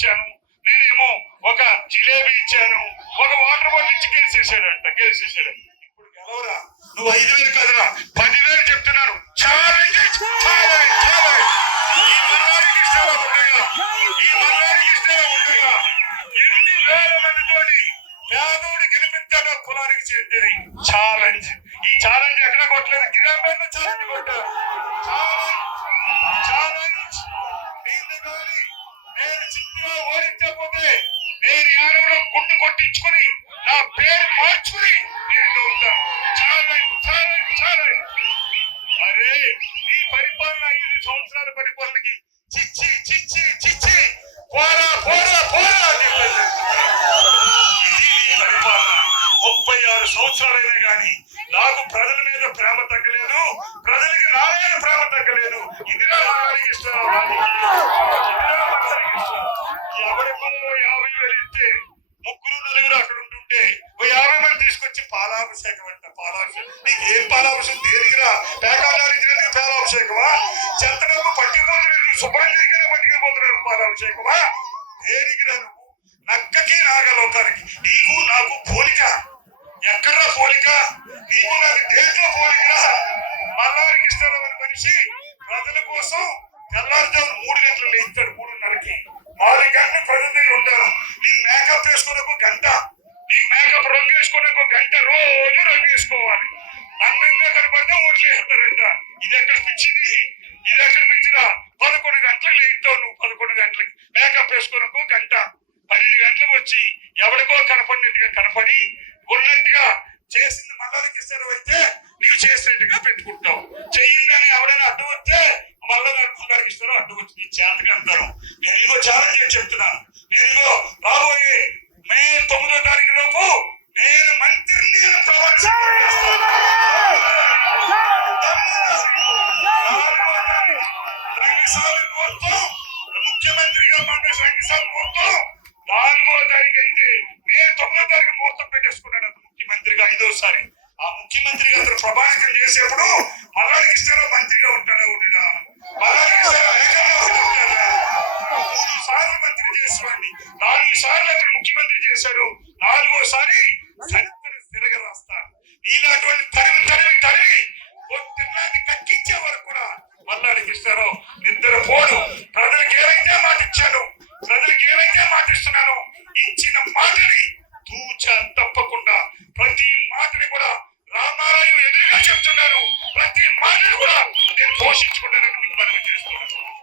ఇచ్చాను, నేనేమో ఒక జిలేబీ ఇచ్చాను, ఒక వాటర్ బాటిల్ ఇచ్చి గెలిచేసాడు. ఇప్పుడు గెలవరా, నువ్వు 5,000 కదరా 10,000 చెప్తున్నాను. ఎన్ని వేల మందితోటి పేదోడు గెలిపించాడో కులానికి చెందింది ఛాలెంజ్. ఈ ఛాలెంజ్ ఎక్కడ కొట్టలేదు, గిరాంబేర్లో ఛాలెంజ్ కొట్టారు. నేను చిత్తుగా ఓడించకపోతే నేను యాదవ్లో గుండు కొట్టించుకుని నా పేరు మార్చుకుని నేను ఉంటాను. అరే ఈ పరిపాలన 5 సంవత్సరాల పరిపాలనకి చిచ్చి చిచ్చి చిచ్చి పోరా పోరా పోరా అని పరిపాలన 36 సంవత్సరాలైనా కానీ నాకు ప్రజల మీద ప్రేమ తగ్గలేదు, ప్రజలకి నా మీద ప్రేమ తగ్గలేదు. ఇదిగా నాగానికి ఇష్టం. ఎవరికో 50,000 ఇస్తే 3-4 అక్కడ ఉంటుంటే 50 మంది తీసుకొచ్చి పాలాభిషేకం అంట. పాలాభిషేకం నీకు ఏం పాలాభిషేకం? దేనికిరా? పేకాటాలు ఇచ్చినందుకు పాలాభిషేకమా? చెత్తడబ్బు పట్టిపోతున్నారు, శుభ్రం చేయగానే పట్టుకెళ్ళిపోతున్నారు పాలాభిషేకమా? దేనికిరా? నువ్వు నక్కకి నాగలోకానికి నీకు నాకు పోలిక ఎక్కడ్రా పోలిక? నీకు నాకు దేంట్లో పోలికరా? మల్లారికి ఇష్టం మనిషి ప్రజల కోసం తెల్లారుజాము 3 గంటలు లేస్తాడు, 3:30కి 4 గంటలు ప్రజల దగ్గర ఉంటారు. నీ మేకప్ వేసుకునే ఒక గంట, నీ మేకప్ రంగు వేసుకునే ఒక గంట, రోజు రంగు వేసుకోవాలి. అందంగా కనపడితే ఓట్లు వేస్తారంట. ఇది ఎక్కడ పిచ్చింది, ఇది ఎక్కడ పిచ్చిరా? 11 గంటలకు లేస్తావు నువ్వు. 11 గంటలకి మేకప్ వేసుకునే ఒక గంట, 12 గంటలకు వచ్చి ఎవరికో కనపడినట్టుగా కనపడి ఉన్నట్టుగా చేసింది మల్లారికి ఇస్తారు అయితే నీవు చేసినట్టుగా పెట్టుకుంటావు. చెయ్యిందని ఎవరైనా అడ్డు వస్తే మల్లారికి ఇస్తారో అడ్డు వచ్చి నీ చేతగా అంటారు. నేను ఇదిగో ఛాలెంజ్ చెప్తున్నాను. నేను ఇదిగో రాబోయే మే 9వ తారీఖు లోపు నేను మంత్రిని ముఖ్యమంత్రిగా ముహూర్తం 4వ తారీఖు అయితే మే 9వ తారీఖు ముహూర్తం పెట్టేసుకున్నాడు ముఖ్యమంత్రిగా 5వసారి. ఆ ముఖ్యమంత్రిగా అతను ప్రభావితం చేసేప్పుడు మల్లారికి ఇస్తారో మంత్రిగా ఉంటాడా ఉండడా? మల్లారికి ఇస్తారో లేఖగా ఉంటాడా? 3 సార్లు మంత్రి చేసేవాడిని, 4 సార్లు అతను ముఖ్యమంత్రి చేశాడు. 4వసారి తిరగ రాస్తాను. ఇలాంటి తరివి తిన్నాన్ని కక్కించే వరకు కూడా మల్లారికి ఇస్తారో నిద్రపోడు. ప్రజలకు ఏవైతే మాట ఇచ్చాను, ప్రజలకు ఏవైతే మాట ఇస్తున్నానో ఇచ్చిన మాటని తూచా తప్పకుండా ప్రతి మాటని కూడా రామారావు ఎదురుగా చెప్తున్నాను. ప్రతి మాటని కూడా నేను పోషించుకుంటాను.